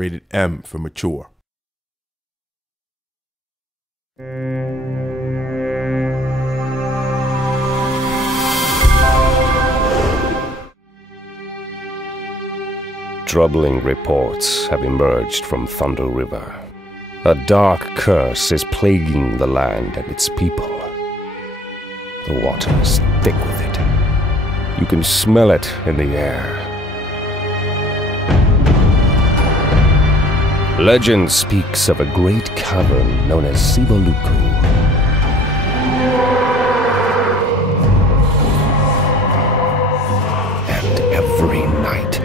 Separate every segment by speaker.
Speaker 1: Rated M for mature.
Speaker 2: Troubling reports have emerged from Thunder River. A dark curse is plaguing the land and its people. The water is thick with it. You can smell it in the air. Legend speaks of a great cavern known as Sibaluku. And every night,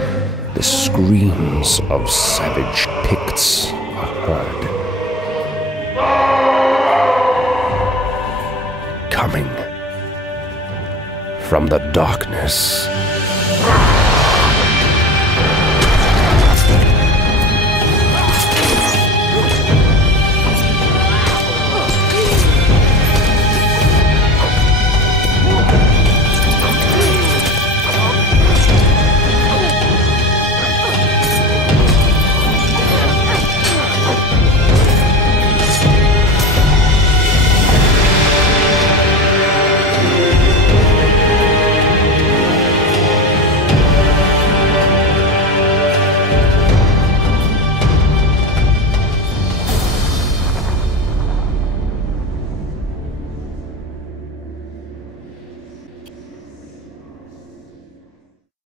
Speaker 2: the screams of savage Picts are heard. Coming from the darkness.